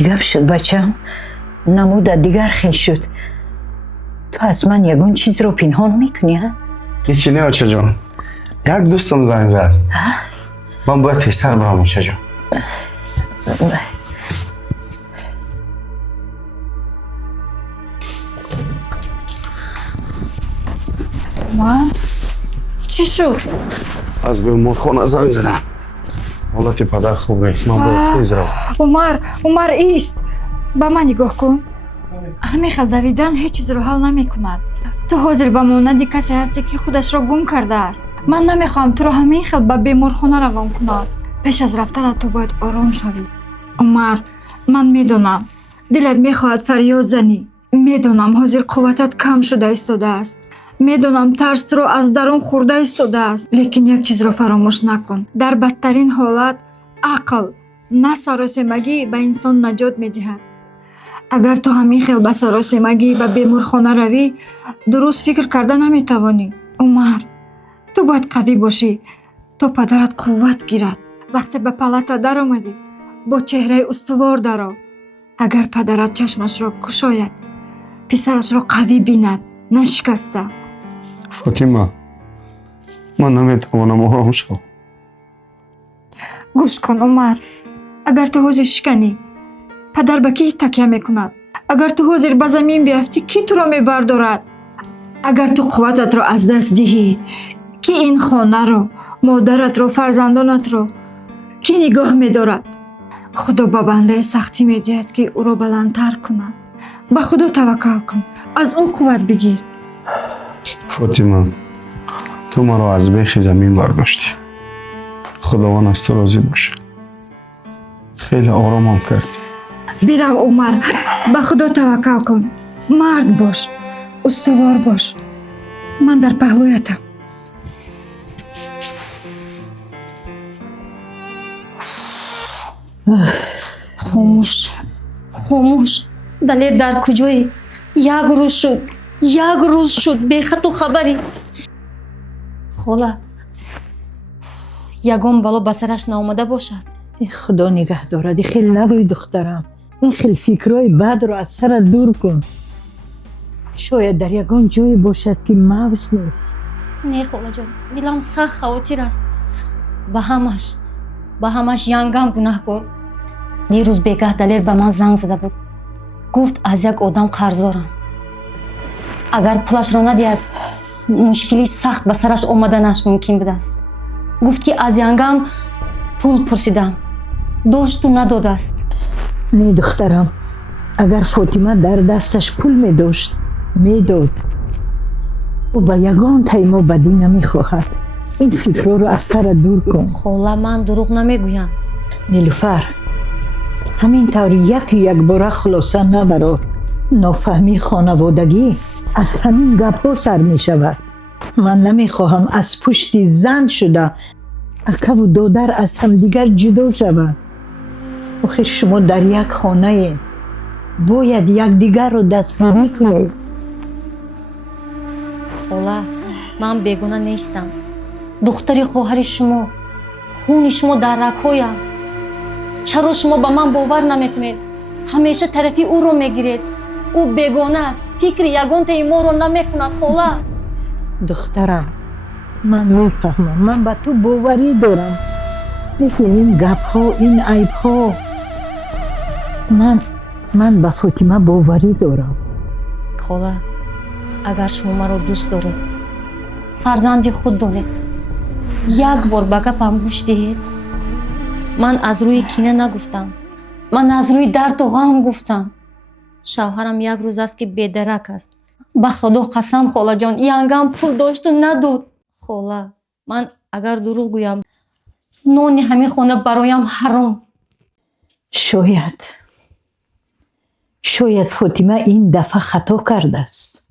چی گپ شد بچم؟ نمود دیگر خیلی شد. تو از من یگون چیز رو پنهان میکنی ها؟ هیچی نه آچه جان. یک دوستم زنگ زد. من باید پیشتر برم آچه جان. ما چی شد؟ از بیمارخانه زنگ زدم. حالت پدر خوب نیست. من باید تیز روم. عمر ایست. با من نگاه کن. همین خیل دویدن هیچ چیز رو حل نمی کند. تو حاضر به مانند کسی هستی که خودش را گم کرده است. من نمیخوام تو رو همین خیل به بیمارخانه روان کنم. پیش از رفتن تو باید آرام شوی. عمر من میدونم دلت میخواهد فریاد زنی. میدونم حاضر قوتت کم شده ایستاده است. میدونم ترس رو از درون خورده ایستاده است. لیکن یک چیز رو فراموش نکن. در بدترین حالت عقل نه سراسیمگی به انسان نجات میدهد. اگر تو همین خیل به سراسیمگی به بیمارخانه روی درست فکر کرده نمیتوانی. عمر تو باید قوی باشی تا پدرت قوت گیرد. وقتی به پالتا در آمدی با چهره استوار درآ. اگر پدرت چشمش را گشاید پسرش را قوی بیند نه شکسته. فاطمه من نمیتوانم آرام شوم. گوش کن عمر. اگر تو حاضر شکنی پدر به کی تکیه میکند؟ اگر تو حاضر به زمین بیفتی کی تو را میبردارد؟ اگر تو قوتت را از دست دهی کی این خانه را، مادرت را، فرزندانت را کی نگاه میدارد؟ خدا به بنده سختی میدهد که او را بلندتر کند. به خدا توکل کن. از او قوت بگیر. فاطمه تو مرا از بیخ زمین برداشتی. خداوند از تو راضی باشه. خیلی آرامم کردی. برو عمر به خدا توکل کن. مرد باش. استوار باش. من در پهلویتم. خاموش دلیر در کجایی؟ یک روز شد بی خط و خبری. خاله یگان بلا به سرش نامده باشد. خدا نگه دارد. خیلی نگوی دخترم. این خیلی فکرهای بد رو از سر دور کن. شاید در یگان جایی باشد که موج نیست. نه خاله جان دلم سخت خاطر است. به همش ینگم گناهکار. دیروز بگاه دلیر به من زنگ زده بود. گفت از یک آدم قرض دارم. اگر پولش را ندهد مشکلی سخت به سرش آمدنش ممکن بود است. گفت که از ینگم پول پرسیدم داشت و نداد است. نه دخترم اگر فاطمه در دستش پول می داشت میداد. او به یگان تایما بدی نمیخواهد. این فکر رو از سر دور کن. خاله من دروغ نمیگویم. نیلوفر همین طور یک باره خلاصه نبرو. نافهمی خانوادگی از همین گپ ها سر می شود. من نمیخواهم از پشت زن شده اکا و دادر از همدیگر جدا شود. آخر شما در یک خانه باید یک دیگر رو دستگیری کنید. خاله من بیگانه نیستم. دختری خواهر شما، خون شما در رگ‌هایم. چرا شما به من باور نمیکنید؟ همیشه طرفی او رو میگیرید. او بیگانه است. فکر یگان تای ما رو نمیکند خاله. دخترم من میفهمم. من به تو باوری دارم. لیکن این گپ ها این عیب ها من به فاطمه باوری دارم. خاله اگر شما مرا دوست دارید فرزندی خود دانید یک بار به گپم گوش دهید. من از روی کینه نگفتم. من از روی درد و غم گفتم. شوهرم یک روز است که بی‌درک است. به خدا قسم خاله جان ینگم پول داشت و نداد. خاله من اگر دروغ گویم نان همین خانه برایم حرام. شاید فاطمه این دفعه خطا کرده است.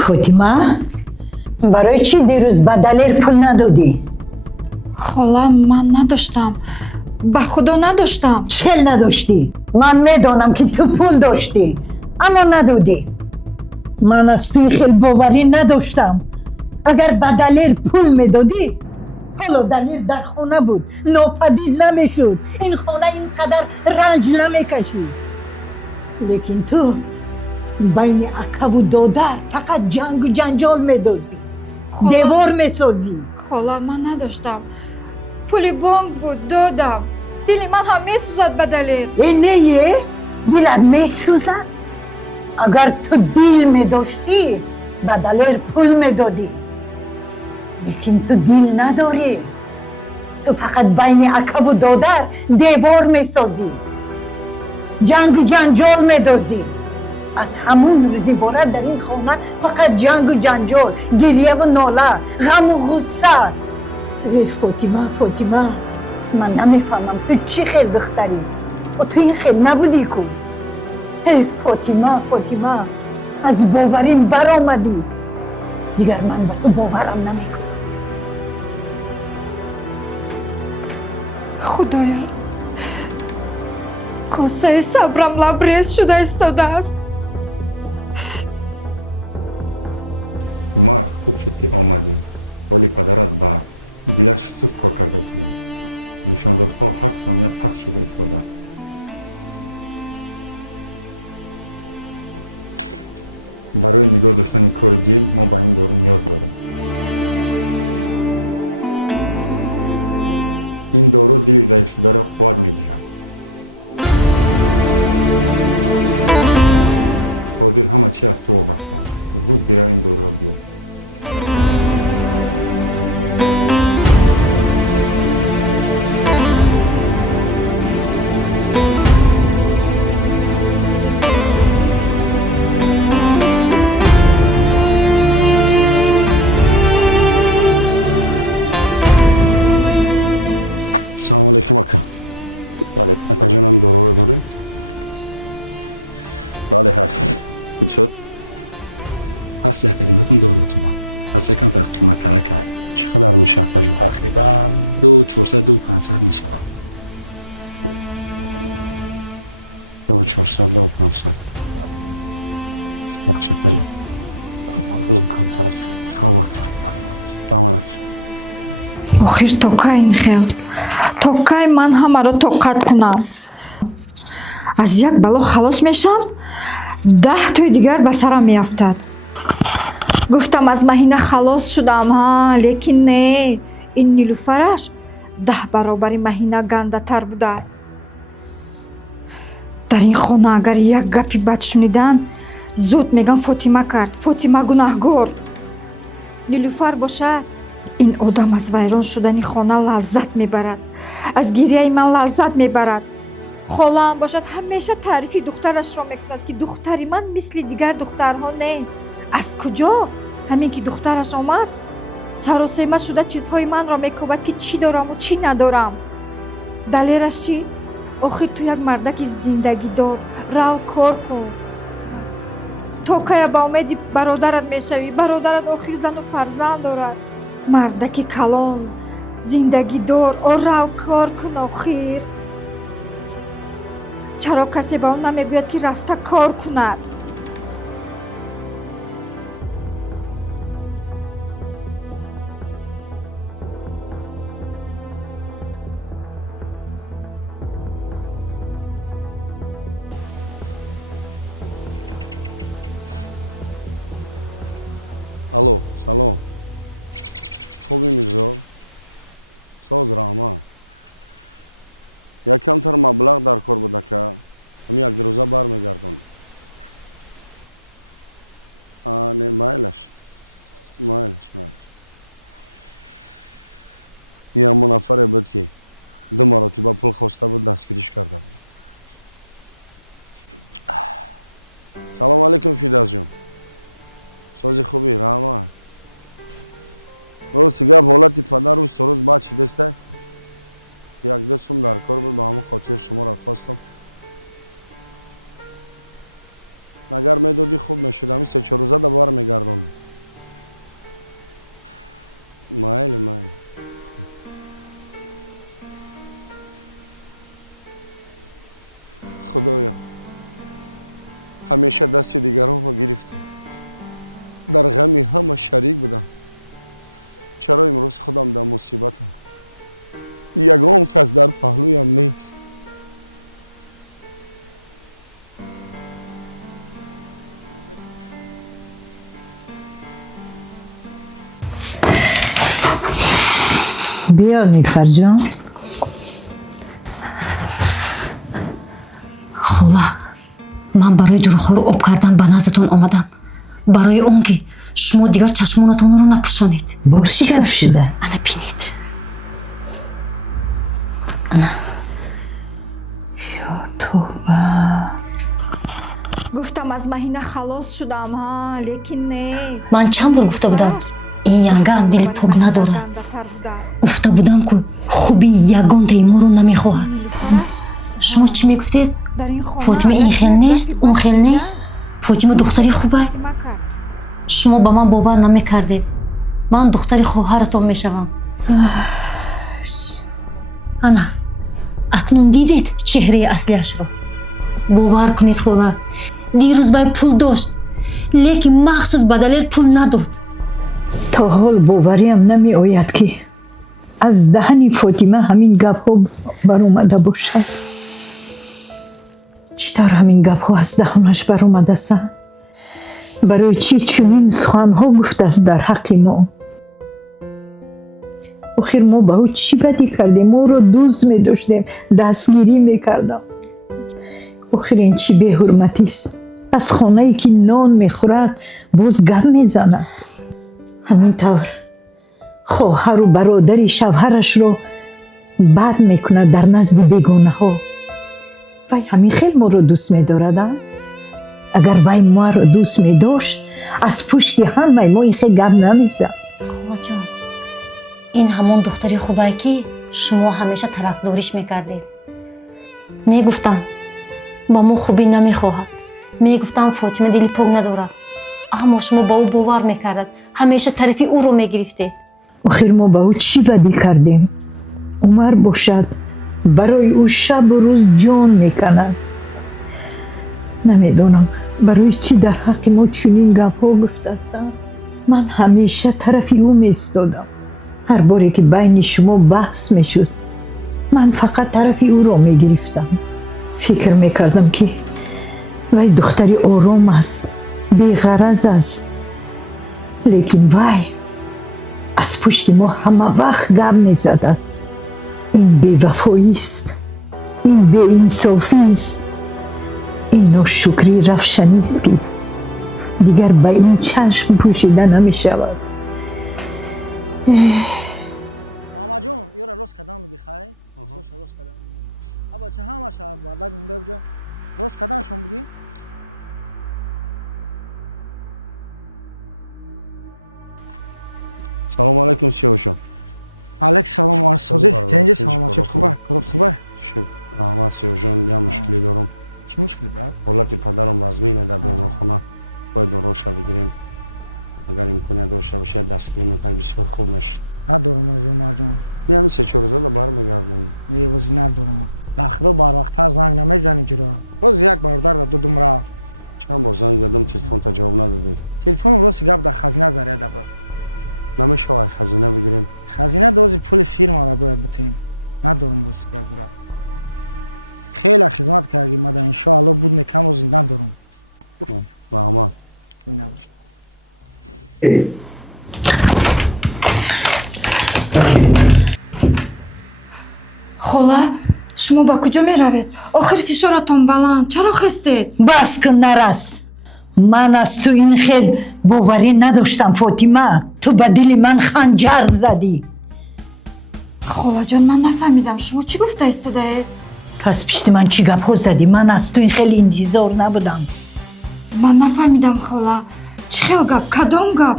فاطمه برای چی دیروز به دلیر پول ندادی؟ خاله من نداشتم، به خدا نداشتم. چل نداشتی؟ من میدانم که تو پول داشتی اما ندادی. من از توی خیلی باوری نداشتم. اگر به دلیر پول میدادی حالا دلیر در خانه بود، ناپدید نمیشد، این خانه اینقدر رنج نمیکشید. لیکن تو بین اکه و دادر فقط جنگ و جنجال میدازی، دیوار میسازی. خاله من نداشتم، پول بانک بود دادم. دل من هم میسوزد به دلیر. این نیه؟ دلت میسوزد؟ اگر تو دل میداشتی به دلیر پول میدادی، لیکن تو دل نداری. تو فقط بین اکه و دادر دیوار میسازی، جنگ و جنجال میدازی. از همون روزی باره در این خانه فقط جنگ و جنجال، گریه و ناله، غم و غصه. ای فاطمه من نمیفهمم تو چی خیل دختری و تو این خیل نبودی کن. ای فاطمه از باوریم بر آمدی. دیگر من به تو باورم نمیکنم. خدایا کاسه صبرم لبریز شده استاده است. عمر خوب شد که آمدی، ولی پدرت بعد دلش سوخت کار کرده است. نشاندادها هر ثانیه پس شده ایستاده. برای نگاه داشتن کار دل ما به این دارو نیاز داریم. این دارو دل ضعیف شده را قوت می‌دهد. حاضر همه چی از تو وابسته است. زود برای این دارو را بیار. سلام علیکم اکا. بله اکا جانم دارو رو داره؟ بله هست. چی شد؟ هست یک قیمتون داروتون هست یکم در قیمت ترک های چقدر میشه اکا جان؟ تقریبا 2400 2500 میشه 2400 2500 بخش کلی کم طرف خواب سلام علیکم. آخر تا کی این خیل؟ تا کی من همه را طاقت کنم؟ از یک بلا خلاص میشم 10 تای دیگر به سرم میافتد. گفتم از مهینه خلاص شدم ها، لیکن نه، این نیلوفرش 10 برابر مهینه گنده تر بوده است. در این خانه اگر یک گپی بد شنیدن زود میگن فاطمه کرد، فاطمه گناهگار. نیلوفر باشد این آدم از ویران شدن خانه لذت میبرد، از گریه من لذت میبرد. خاله هم باشد همیشه تعریفی دخترش را میکند که دختری من مثل دیگر دخترها نه. از کجا؟ همین که دخترش آمد سر و سیمه شده چیزهای من را میکوبد که چی دارم و چی ندارم. دلیرش چی؟ آخر تو یک مردک زندگی دار، رو کار کن. تا که با امیدی برادرت میشوی، برادرت آخر زن و فرزند دارد. مردک کلان زندگی دار، رو کار کن. آخر چرا کسی با اون نمیگوید که رفته کار کند؟ الو سلام. خوبی میرزا؟ ساز رحمه یک کمتر مبلغ در کار بوده که همین یک روزه بر میگردون. نه مایلش این همون نفره بود که 2 مرتبه پول خواسته بود دستگیریش کرده بود. سلام علیکم فیداز جون. سازی خوبی رحمه روز گپ حالتی پدر روز تا روز بعد چیدسته یک 2 سوم در کار بود، با همون خاطر شما را خواستم. اگر میدادی خوب میشد. همین 3-4 روزه دوباره میگردوندی. مایل خدایا همیشه دست دیگران رو گرفتم. در غمی همه شریک بودم. چرا امروز خودم در مصیبتم؟ یگام کس در پهلویم نیست. بیا نیلوفر جان. хола ман барои дурухоро об кардан ба наздатон омадам, барои он ки шумо дигар чашмонатонро напӯшонед. боз чӣ гап шуда? ана бинед, ана ё тӯба. гуфтам аз маҳина халос шудам, ҳа, лекин не. ман чанд бор гуфта будам ин янгаам дили пок надорад. гуфта будам ку хубии ягонтаи моро намехоҳад. шумо чӣ мегуфтед? фотима ин хел нест, он хел нест. фотима духтари хубе. шумо ба ман бовар намекардед. ман духтари хоҳаратон мешавам. ана акнун дидед чеҳраи аслиашро. бовар кунед хола, дирӯз вай пул дошт, лекин махсус ба далел пул надод. то ҳол бовариам намеояд ки аз даҳани фотима ҳамин гапҳо баромада бошад. чӣ тавр ҳамин гапҳо аз даҳонаш баромадасанд? барои чӣ чунин суханҳо гуфтааст дар ҳаққи мо? охир мо ба ӯ чӣ бадӣ кардем? моро дӯст медоштем, дастгирӣ мекардам. охир ин чӣ беҳурматист? аз хонае ки нон мехӯрад боз гап мезанад. ҳамин тавр хоҳару бародари шавҳарашро бад мекунад дар назди бегонаҳо. вай ҳамин хел моро дӯст медорад? агар вай маро дӯст медошт, аз пушти ҳамаи мо ин хел гап намезад. холаҷон, ин ҳамон духтари хубае ки шумо ҳамеша тарафдориш мекардед. мегуфтам ба мо хубӣ намехоҳад. мегуфтам фотима дили пок надорад. аммо шумо ба ӯ бовар мекардед, ҳамеша тарафи ӯро мегирифтед. охир мо ба ӯ чӣ бадӣ кардем? умар бошад барои ӯ шабу рӯз ҷон меканад. намедонам барои чӣ дар ҳаққи мо чунин гапҳо гуфтаастанд. ман ҳамеша тарафи ӯ меистодам. ҳар боре ки байни шумо баҳс мешуд, ман фақат тарафи ӯро мегирифтам. фикр мекардам ки вай духтари ором аст, беғараз аст. лекин вай аз пушти мо ҳама вақт гап мезадааст. ин бевафоист, ин беинсофист, ин ношукрӣ равшанист ки дигар ба ин чашм пӯшида намешавад. محمد یورا روز کدام میگی خای؟ روز کدام میگی؟ ابا چه همه شب بردگ مونده بجا روز کدام شون بگی؟ سلام علیکم سیاوشان. علیک سلام و سوزی تنجی سلام چه خوبه؟ کارت خوبه؟ شد. رحمت سیاوشان یه مشکلی دارم. چی مشکلی برات؟ حالت پدرم وضعینه در بیمارخانه. باید داروش بگیریم. اگر امکانیت داشته باشه دستگیری میکنه بسیار خوب میشه. ندارم موضوع مرجان. نه همین 3-4 روزه برمیگردیم. نه وزی ندارم. در خدا بر وقت‌تر زنگ نمیزنی جلو. باز یک برادر دو دوم رفت. چند بار زنگ زدم تلفن تا جواب ندادی. تلفن روز گپ در خزینه زریده بود. نمیشه وای خزینه بگیریم. خزینه دوزی پول فیرما را باید بتیم. ندارم باز گپ داره. خیلی خدمت کردی ماده ان شاء الله بود میکم و زنده دارم. محمد. این نباشه. хола, шумо ба куҷо меравед? охир фишоратон баланд. чаро хистед? бас кун нарас. ман аз ту ин хел боварӣ надоштам фотима. ту ба дили ман ханҷар задӣ. холаҷон, ман нафаҳмидам шумо чӣ гуфта истодаед? пас пишти ман чӣ гапҳо задӣ? ман аз ту ин хел интизор набудам. ман нафаҳмидам хола. чӣ хел гап? кадом гап?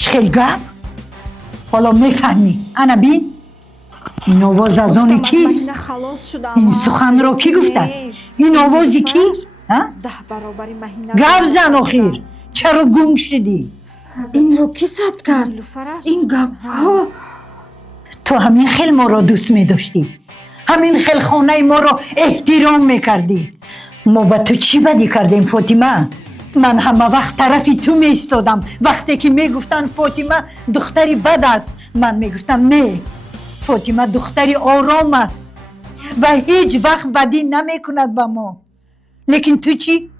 чӣ хел гап? ҳоло мефаҳмӣ. ана бин ин овоз аз они кист? ин суханро кӣ гуфтааст? ин овози кӣ? ها؟ 10 برابری مهینه گپ زن آخیر چرا گنگ شدی؟ این رو کی ثبت کرد؟ این گپ ها تو همین خیل ما را دوست می داشتی، همین خیل خانه ما را احترام می کردی. ما به تو چی بدی کردیم فاطمه؟ من همه وقت طرفی تو می استادم. وقتی که می گفتن فاطمه دختری بد است، من می گفتم نه، فاطمه دختری آرام است و هیچ وقت بدی نمی کند به ما. لیکن تو چی؟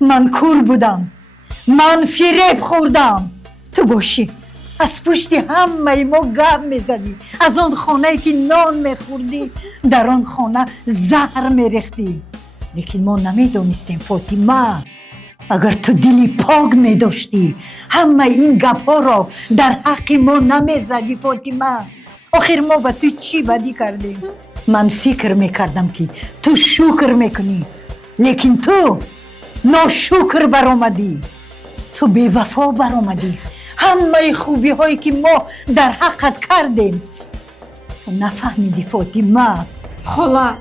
من کور بودم، من فریب خوردم. تو باشی از پشت همه ما گپ میزدی، از آن خانه که نان میخوردی در آن خانه زهر میریختی. لیکن ما نمیدونستیم فاطمه، اگر تو دلی پاک میداشتی همه این گپ ها را در حق ما نمیزدی فاطمه. آخر ما به تو چی بدی کردیم؟ من فکر میکردم که تو شکر میکنی، لیکن تو ناشکر برآمدی، تو بی‌وفا برآمدی. همه خوبی هایی که ما در حقت کردیم تو نفهمیدی فاطمه. خلا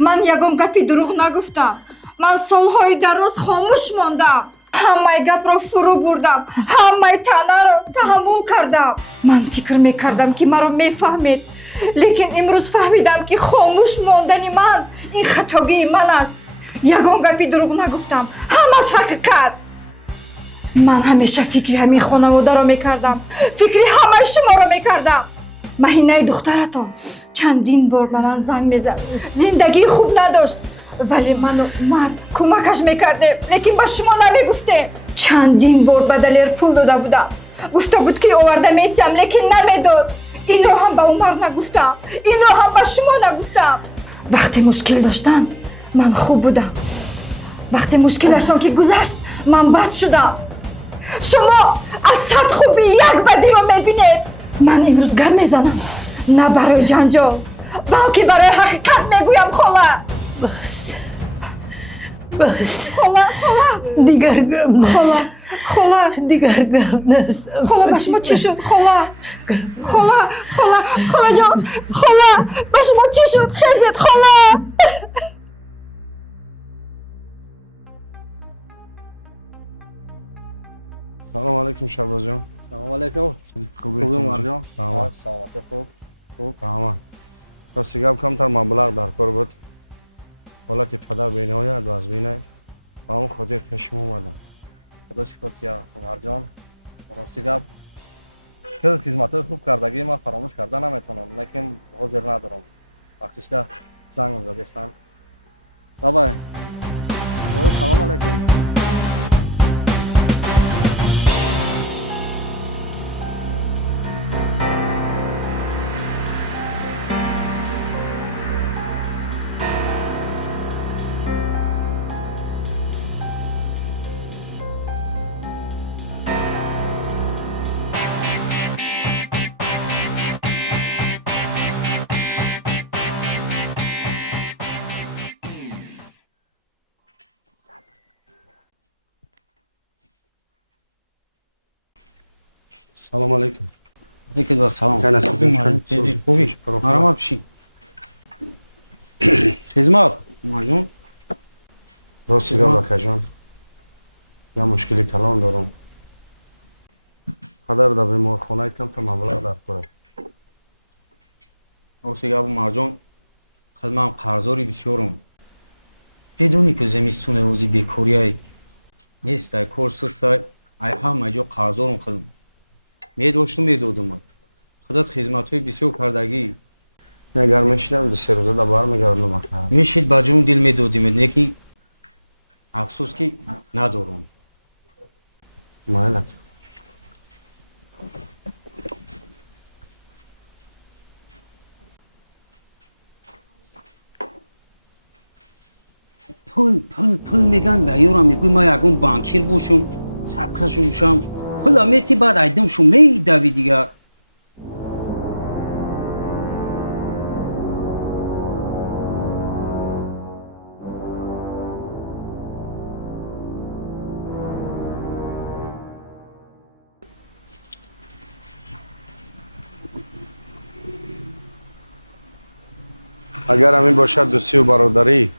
من یگم گپی دروغ نگفتم. من سالهای دراز خاموش ماندم، همه گپ را فرو بردم، همه تنه را تحمل کردم. من فکر میکردم که مرا میفهمید، لیکن امروز فهمیدم که خاموش ماندنی من این خطاگی من است. یگم گپی دروغ نگفتم، همش حقیقت. من همیشه فکر همین خانواده را میکردم، فکر همه شما را میکردم. مهینه دخترتان چندین بار به من زنگ میزد، زندگی خوب نداشت، ولی من اومد کمکش میکردیم، لیکن به شما نمیگفتیم. چندین بار به دلیر پول داده بودم، گفته بود که آورده میتیم، لیکن نمیداد. این رو هم به عمر نگفتم، این رو هم به شما نگفتم. وقتی مشکل داشتن من خوب بودم، وقتی مشکلشان که گذشت من بد شدم. شما از 100 خوبی یک بدی رو میبینید. من امروز گپ میزنم نه برای جنجال، بلکه برای حقیقت میگویم. خلا بس خلا دیگر گپ نه، خلا دیگر گپ نه. خلا به شما چی شد؟ خلا جان، خلا به شما چی شد؟ خیزید خلا. سلام علیکم شهباز جان. سلام علیکم. خوبی مرجان؟ سلام. سلامت خوب. تمام. راستی گپ کمتر مبلغ در کار بود. حالت پدر بینهایت و از بینه با اون خاطر پیشم اومدم. خدا شکر که مرجان راستی گپ خیلی خدمتای خوب کردگی ما فراموش کرده نمیتونم، لیکن حاضر ندارم. وقتش ده زنگ زدستن. بابا سلام علیکم. سلام علیکم. علیکم سلام. خیلی سلام. خوبی؟ آرام بشین. خدمت مرجان. راستی گپ جان. یا مشکلی کلان دارم. پدر در بیمار خانه کم تا مبلغ در کاره. راستی گپ مرجان خدمم قرضاری بسیارم. بدونی که زمستون روزی بیکاری نیست، کار سست، ای همه جا قرضارم خدم. میداشتم میدادم. خودت خدمت‌های بسیار کردگی. اگر میشیدم 2-3 روزه در برمیگردم مکه. میشید با جون دل میدادیم، لیکن افسوس که ندارم. مالک. پول میگن به یورم میگوی ما یکم بانکیر باشم، صدقه باشم. پول میتی بعد ایدم شو میدوی دیگه. اگر همین باشد دوستی و برادری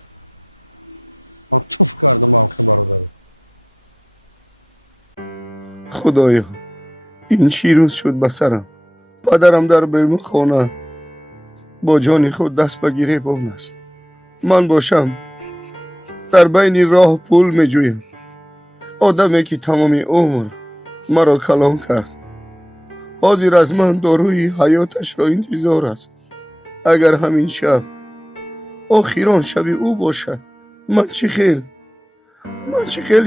من توف کردم آخه برادر. خدایا این چی روز شد به سرم. پدرم در برم خانه با جان خود دست به گریبان است. من باشم در بین راه پول می جویم. آدمی که تمام عمر مرا کلان کرد حاضر از من داروی حیاتش را انتظار است. اگر همین شب آخران شب او باشد من چه خیل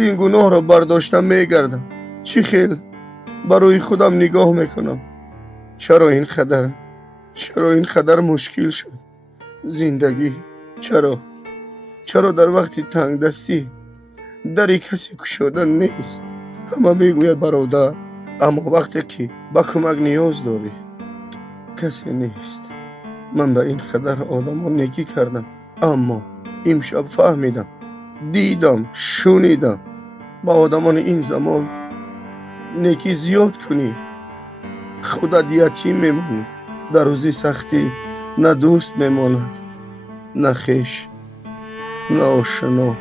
این گناه را برداشتم میگردم. چه خیل برای خودم نگاه میکنم. چرا این خدر مشکل شد زندگی؟ چرا در وقت تنگ دستی دری کسی گشودن نیست؟ همه میگوید برادر، اما وقتی که به کمک نیاز داری کسی نیست. من به این خدر آدم ها نیکی کردم، اما امشب فهمیدم، دیدم، شنیدم با آدمان این زمان نیکی زیاد کنی خودت یتیم میمونی. در روزی سختی نه دوست میماند، نه خویش، نه آشنا.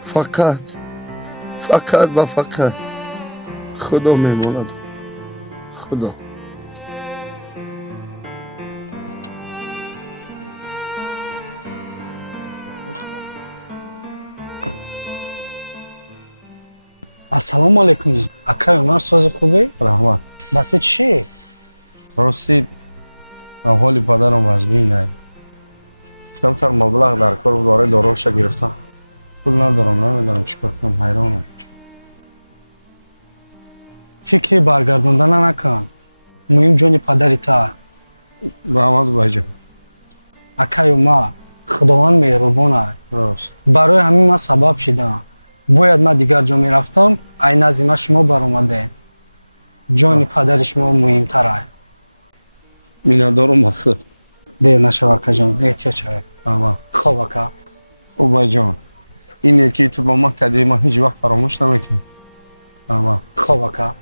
فقط و فقط خدا میماند. خدا. ассалому алайкум. Ака Умар, сози хубе? رحمت. Ба ту чӣ? راستی احوال پدرم وضعی کمتر مبلغ در کار و دارای داروش گرفتم. پول ندارم، نمیدونم چیکار کنم، حیرانم. фикри баргардондана накун. Муҳим ҷони падари та. رحمت بایجان. Акай Умар, худованд меҳрубон аст. راست. барои ҳамин ман сабаб шидам. бояд ман дигар ҷо мерафтам, ай назди ман шумо баромадем. ҷони падари шумо муҳимтар аст. миннатдорам ахир. дер нашава акаҷон, эҳтиёт шавед. رحمت. хоб ака. او بایجان این یکی تو با من کردی من هیچ وقت فراموش نمیکنم. رحمت. хоб ака.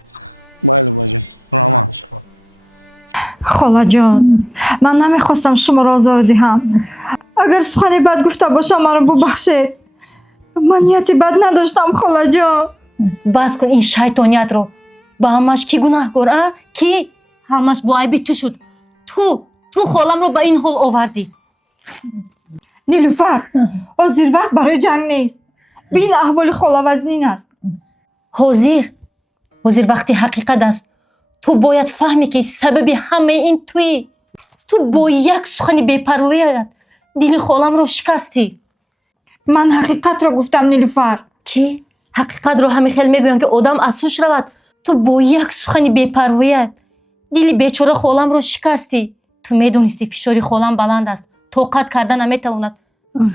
مایل بایجان. رحمت. Маълиш хоб. خالاجان، من نمیخواستم شما را آزار دهم. اگر سخنی بد گفته باشم مرا ببخشید. من نیتی بد نداشتم خالاجان. бас кун ин шайтониятро. ба ҳамаш ки гунаҳкор, а? Ки ҳамаш бо айби ту шуд. ту холамро ба ин ҳол овардӣ. نیلوفر، حاضر وقت برای جنگ نیست. بین احوال خالا وزنین است. ҳозир вақти ҳақиқат аст. ту бояд фаҳмӣ ки сабаби ҳамаи ин туӣ. ту бо як сухани бепарвоият дили холамро шикастӣ. من حقیقت را گفتم نیلوفر. чӣ? ҳақиқатро ҳамин хел мегӯянд ки одам аз ҳуш равад. ту бо як сухани бепарвоият дили бечора холамро шикастӣ. ту медонистӣ фишори холам баланд аст. тоқат карда наметавонад.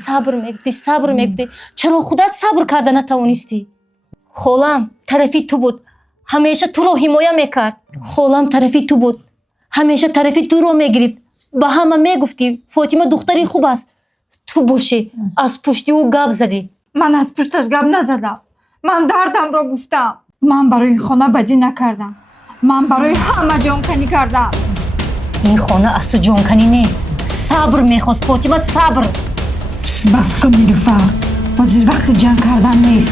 сабр мегуфтӣ. чаро худат сабр карда натавонистӣ? холам тарафи ту буд. ҳамеша туро ҳимоя мекард. холам тарафи ту буд. ҳамеша тарафи туро мегирифт. ба ҳама мегуфт ки фотима духтари хуб аст. ту бошӣ аз пушти ӯ гап задӣ. من از پشتش گپ نزدم. من دردم را گفتم. من برای این خانه بدی نکردم. من برای همه جانکنی کردم. ин хона аз ту ҷонканӣ не, сабр мехост фотима, сабр. بس کن نیلوفر. حاضر وقت جنگ کردن نیست.